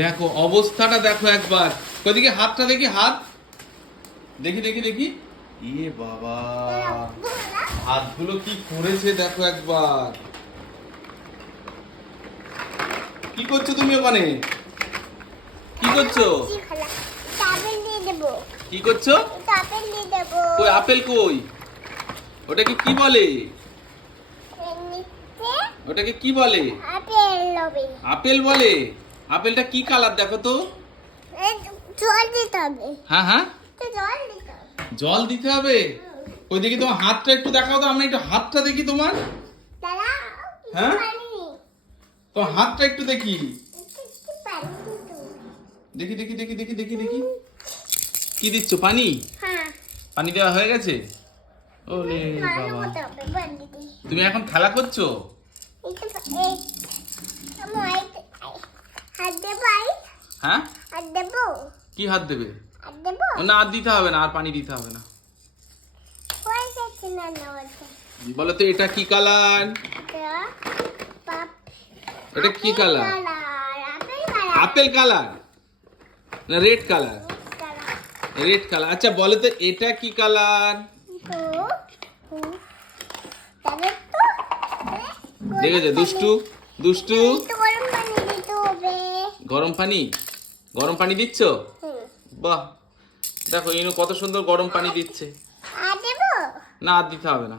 দেখো অবস্থাটা দেখো একবার, ওইদিকে হাতটা দেখি, হাত দেখি দেখি দেখি। ইয়ে বাবা, হাতগুলো কি করেছে দেখো একবার। কি করছো তুমি ওখানে? কি করছো? কি করছো? কই আপেল কই? ওটাকে কি বলে? ওটাকে কি বলে? আপেল বলে? আপেলটা কি কালার দেখো তো? জল দিতে হবে। হ্যাঁ হ্যাঁ, জল দিতে হবে। জল দিতে হবে। ওই দেখি তোমার হাতটা একটু দেখাও তো, আমরা একটু হাতটা দেখি তোমার। দাদা, হ্যাঁ? পানি। তোমার হাতটা একটু দেখি। একটু পানি দিতে হবে। দেখি দেখি দেখি দেখি দেখি দেখি। কি দিচ্ছ? পানি? হ্যাঁ। পানি দেওয়া হয়ে গেছে? ওরে ভালো বাবা, মতো হবে, পানি দিয়ে। তুমি এখন খেলা করছো? হাত দেবো আই? হ্যাঁ, হাত দেবো? কি হাত দেবে? হাত দেবো? ও না, আর দিতে হবে না, আর পানি দিতে হবে না। হয়ে যাচ্ছে না বলতে। বলো তো এটা কি কালার? এটা কি কালার? আপেল কালার না রেড কালার? Red colour. আচ্ছা বলো তো এটা কি কালার? দেখেছো দুষ্টু, দুষ্টু। গরম পানি, গরম পানি দিচ্ছ? বাহ, দেখো ইনু কত সুন্দর গরম পানি দিচ্ছে। না আর দিতে হবে না।